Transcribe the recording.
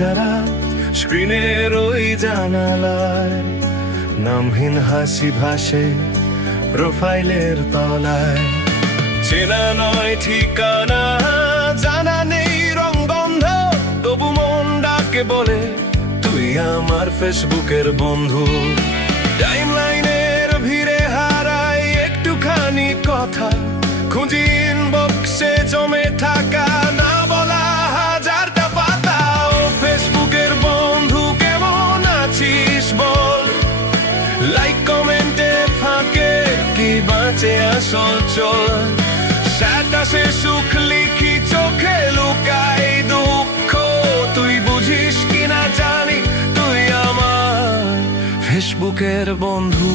যারা স্ক্রিনের ওই জানালায়, নামহীন হাসি ভাসে প্রোফাইলের তলায়। চেনা নয় ঠিকানা, জানা নেই রং গন্ধ, তবু মন ডাকে বলে তুই আমার ফেসবুকের বন্ধু। টাইমলাইনের ভিড়ে হারাই একটুখানি কথা, খুঁজি ইনবক্সে জমে থাকা না বলা হাজারটা পাতা। ও ফেসবুকের বন্ধু কেমন আছিস বল, লাইক কমেন্টে ফাঁকে কি বাঁচে আসল চল। স্ট্যাটাসে সুখ লিখি, চোখে লুকাই দুঃখ, তুই বুঝিস কিনা জানি তুই আমার ফেসবুকের বন্ধু।